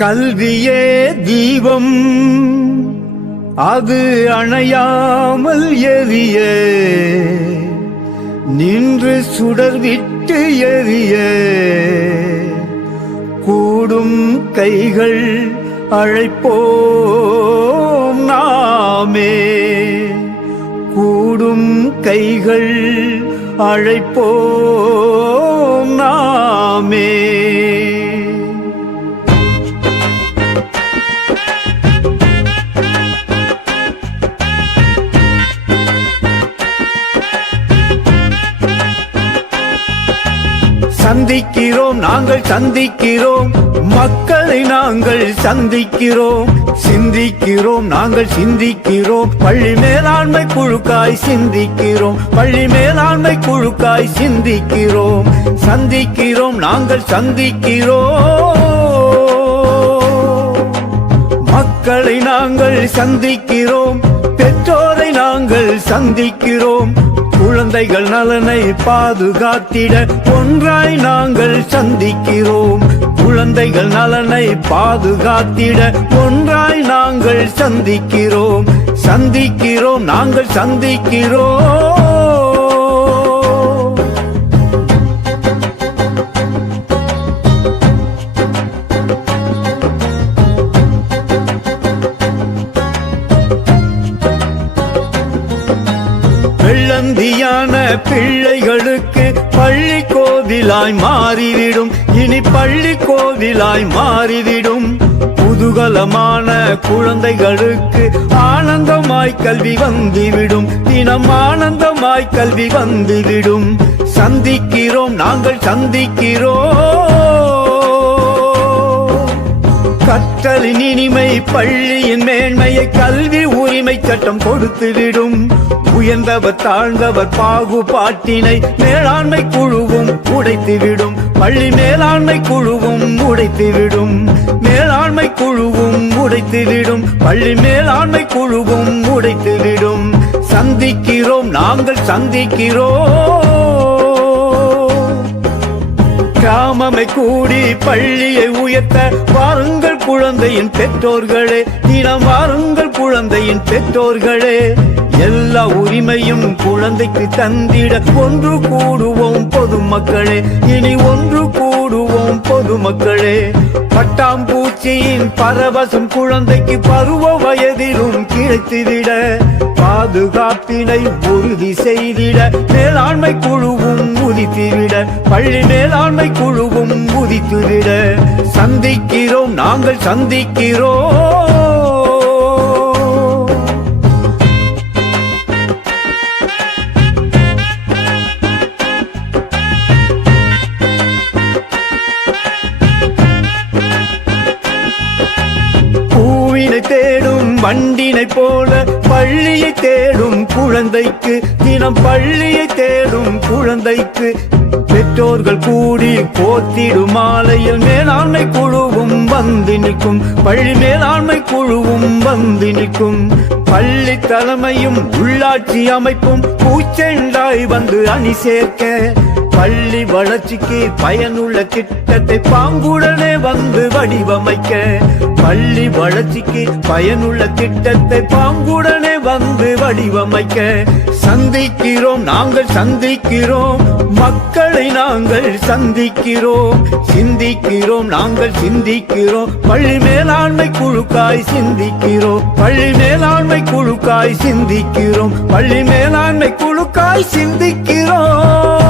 கல்வியே தீபம் அது அணையாமல் எரிய நின்று சுடர் விட்டு எரிய கூடும் கைகள் அழைப்போம் நாமே கூடும் கைகள் அழைப்போம் நாமே. சந்திக்கிறோம் நாங்கள் சந்திக்கிறோம் மக்களை நாங்கள் சந்திக்கிறோம் சிந்திக்கிறோம் நாங்கள் சிந்திக்கிறோம் பள்ளி மேலாண்மை குழுக்காய் சிந்திக்கிறோம் பள்ளி மேலாண்மை குழுக்காய் சிந்திக்கிறோம் சந்திக்கிறோம் நாங்கள் சந்திக்கிறோம் மக்களை நாங்கள் சந்திக்கிறோம் பெற்றோரை நாங்கள் சந்திக்கிறோம் குழந்தைகள் நலனை பாதுகாத்திட ஒன்றாய் நாங்கள் சந்திக்கிறோம் குழந்தைகள் நலனை பாதுகாத்திட ஒன்றாய் நாங்கள் சந்திக்கிறோம் சந்திக்கிறோம் நாங்கள் சந்திக்கிறோம். வெள்ளந்தியான பிள்ளைகளுக்கு பள்ளி கோவிலாய் மாறிவிடும் இனி பள்ளி கோவிலாய் மாறிவிடும் குதூகலமான குழந்தைகளுக்கு ஆனந்தமாய் கல்வி வந்துவிடும் தினம் ஆனந்தமாய் கல்வி வந்துவிடும் சந்திக்கிறோம் நாங்கள் சந்திக்கிறோம் கற்றலின் இனிமை பள்ளியின் மேன்மையை கல்வி உரிமை சட்டம் கொடுத்துவிடும் உயர்ந்தவர் தாழ்ந்தவர் பாகுபாட்டினை மேலாண்மை குழுவும் உடைத்துவிடும் பள்ளி மேலாண்மை குழுவும் உடைத்துவிடும் மேலாண்மை குழுவும் உடைத்துவிடும் பள்ளி மேலாண்மை குழுவும் உடைத்துவிடும் சந்திக்கிறோம் நாங்கள் சந்திக்கிறோம் கிராமமை கூடி பள்ளியை உயர்த்த வாருங்கள் குழந்தையின் பெற்றோர்களே தினம் வாருங்கள் குழந்தையின் பெற்றோர்களே எல்லா உரிமையும் குழந்தைக்கு தந்திட ஒன்று கூடுவோம் பொதுமக்களே இனி ஒன்று கூடுவோம் பொதுமக்களே பட்டாம்பூச்சியின் பரவசம் குழந்தைக்கு பருவ வயதிலும் கிடைத்துவிட பாதுகாப்பினை உறுதி செய்திட மேலாண்மை குழுவும் உதித்துவிட பள்ளி மேலாண்மை குழுவும் உதித்துவிட சந்திக்கிறோம் நாங்கள் சந்திக்கிறோம். தேடும் வண்டினை போல பள்ளியை தேடும் குழந்தைக்கு தினம் பள்ளியை தேடும் குழந்தைக்கு பெற்றோர்கள் கூடி கோத்திடும் மாலையில் மேலாண்மை குழுவும் வந்து நிற்கும் பள்ளி மேலாண்மை குழுவும் வந்து நிற்கும் பள்ளி தலைமையும் உள்ளாட்சி அமைப்பும் பூச்செண்டாய் வந்து அணி சேர்க்க பள்ளி வளர்ச்சிக்கு பயனுள்ள திட்டத்தை பாங்குடனே வந்து வடிவமைக்க பள்ளி வளர்ச்சிக்கு பயனுள்ள திட்டத்தை பாங்குடனே வந்து வடிவமைக்க சந்திக்கிறோம் நாங்கள் சந்திக்கிறோம் மக்களை நாங்கள் சந்திக்கிறோம் சிந்திக்கிறோம் நாங்கள் சிந்திக்கிறோம் பள்ளி மேலாண்மை குழுக்காய் சிந்திக்கிறோம் பள்ளி மேலாண்மை குழுக்காய் சிந்திக்கிறோம் பள்ளி மேலாண்மை குழுக்காய் சிந்திக்கிறோம்.